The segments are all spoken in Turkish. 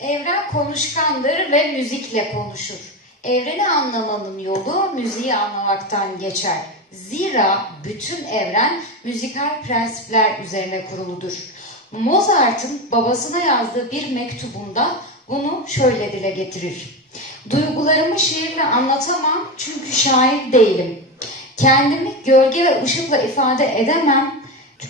Evren konuşkandır ve müzikle konuşur. Evreni anlamanın yolu müziği anlamaktan geçer. Zira bütün evren müzikal prensipler üzerine kuruludur. Mozart'ın babasına yazdığı bir mektubunda bunu şöyle dile getirir. Duygularımı şiirle anlatamam çünkü şair değilim. Kendimi gölge ve ışıkla ifade edemem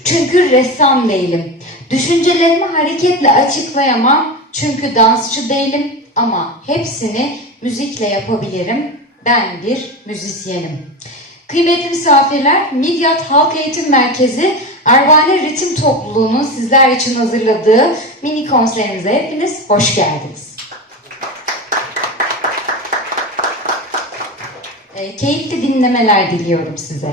çünkü ressam değilim. Düşüncelerimi hareketle açıklayamam çünkü dansçı değilim ama hepsini müzikle yapabilirim. Ben bir müzisyenim. Kıymetli misafirler, Midyat Halk Eğitim Merkezi Ervane Ritim Topluluğu'nun sizler için hazırladığı mini konserimize hepiniz hoş geldiniz. Ee, keyifli dinlemeler diliyorum size.